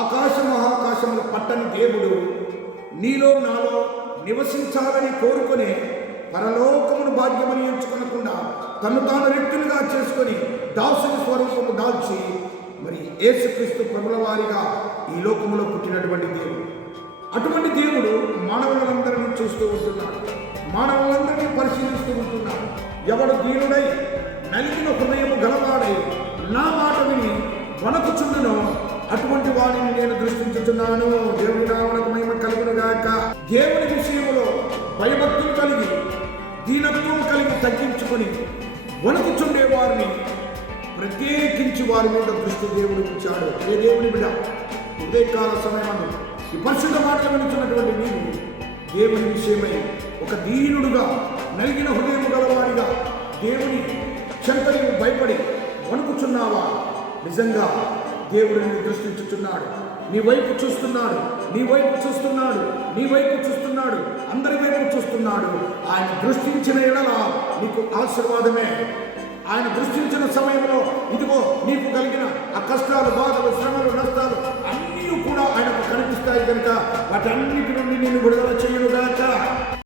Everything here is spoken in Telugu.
ఆకాశ మహాకాశములు పట్టని దేవుడు నీలో నాలో నివసించాలని కోరుకొని పరలోకమును భాగ్యమని ఎంచుకొనకుండా తను తాను రెట్టులుగా చేసుకొని దాసుని స్వరూపము దాల్చి మరి యేసుక్రీస్తు ప్రభుల వారిగా ఈ లోకములో పుట్టినటువంటి దేవుడు. అటువంటి దేవుడు మానవులందరినీ చూస్తూ ఉంటున్నాడు, మానవులందరినీ పరిశీలిస్తూ ఉంటున్నాడు. ఎవడు దీనుడై నలిగిన హృదయము గలవాడై నా మాట విని వణకుచుండునో అటువంటి వారిని నేను దృష్టించుచున్నాను. దేవుని నామమునకు మహిమ కలుగునుగాక. దేవుని విషయంలో భయభక్తులు కలిగి దీనత్వం కలిగి తగ్గించుకొని వణకుచుండే వారిని ప్రత్యేకించి వారి మీద దృష్టి దేవుడు ఉంచాడు. ఏ దేవుని బిడ్డ ఉదయకాల సమయంలో ఈ పరిశుద్ధ మాటలు వినుచున్నటువంటి నీవు దేవుని విషయమై ఒక దీనుడుగా నలిగిన హృదయం గలవాడిగా దేవుని చెంతని భయపడి వణుకుచున్నావా? నిజంగా దేవుడు నిన్ను దృష్టించుచున్నాడు, నీ వైపు చూస్తున్నాడు, నీ వైపు చూస్తున్నాడు, నీ వైపు చూస్తున్నాడు, అందరి వైపు చూస్తున్నాడు. ఆయన దృష్టించిన ఎడల నీకు ఆశీర్వాదమే. ఆయన దృష్టించిన సమయంలో ఇదిగో నీకు కలిగిన ఆ కష్టాలు, బాధలు, శ్రమలు, నష్టాలు అన్నీ కూడా ఆయనకు కనిపిస్తాయి కనుక వాటన్నిటి నుండి నేను విడుదల చేయనుగాక.